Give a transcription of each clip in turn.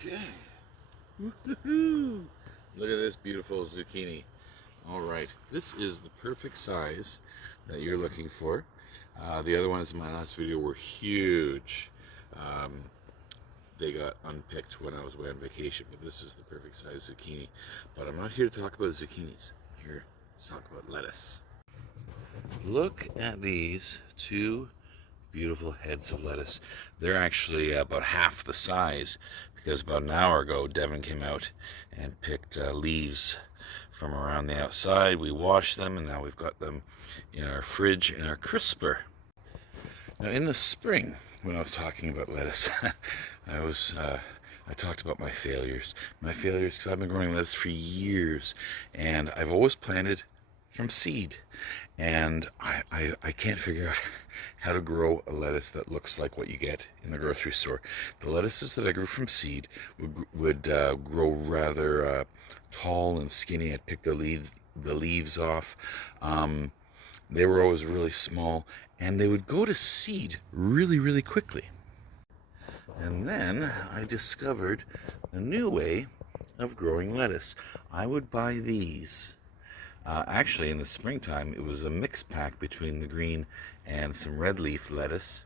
Okay. Woo-hoo-hoo. Look at this beautiful zucchini. All right, this is the perfect size that you're looking for. The other ones in my last video were huge. Um, they got unpicked when I was away on vacation, but this is the perfect size zucchini. But I'm not here to talk about zucchinis. I'm here to talk about lettuce. Look at these two beautiful heads of lettuce. They're actually about half the size because about an hour ago Devin came out and picked leaves from around the outside. We washed them and now we've got them in our fridge in our crisper. Now in the spring, when I was talking about lettuce, I talked about my failures. My failures because I've been growing lettuce for years and I've always planted from seed. And I can't figure out how to grow a lettuce that looks like what you get in the grocery store. The lettuces that I grew from seed would grow rather tall and skinny. I'd pick the leaves off. They were always really small, and they would go to seed really, really quickly. And then I discovered a new way of growing lettuce. I would buy these. Actually, in the springtime, it was a mixed pack between the green and some red leaf lettuce.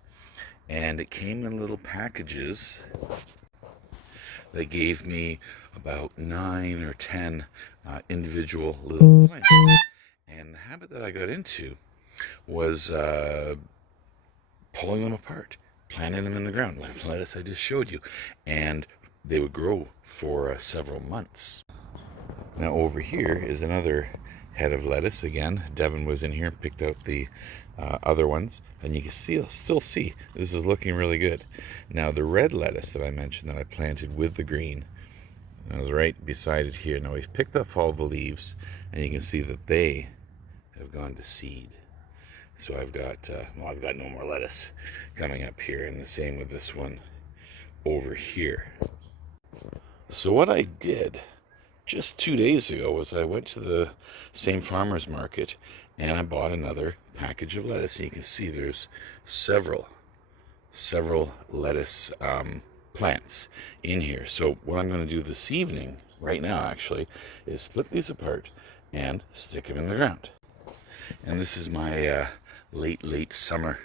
And it came in little packages. They gave me about 9 or 10 individual little plants. And the habit that I got into was pulling them apart, planting them in the ground, like the lettuce I just showed you. And they would grow for several months. Now over here is another head of lettuce. Again, Devin was in here and picked out the other ones, and you can still see this is looking really good. Now the red lettuce that I mentioned that I planted with the green, I was right beside it here. Now we've picked up all the leaves, and you can see that they have gone to seed. So I've got no more lettuce coming up here, and the same with this one over here. So what I did just 2 days ago was I went to the same farmer's market and I bought another package of lettuce. And you can see there's several lettuce plants in here. So what I'm going to do this evening, right now actually, is split these apart and stick them in the ground. And this is my late summer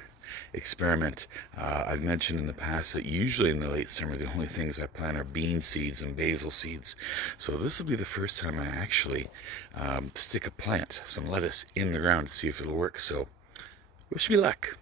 experiment. I've mentioned in the past that usually in the late summer the only things I plant are bean seeds and basil seeds. So this will be the first time I actually stick a plant, some lettuce, in the ground to see if it'll work. So wish me luck.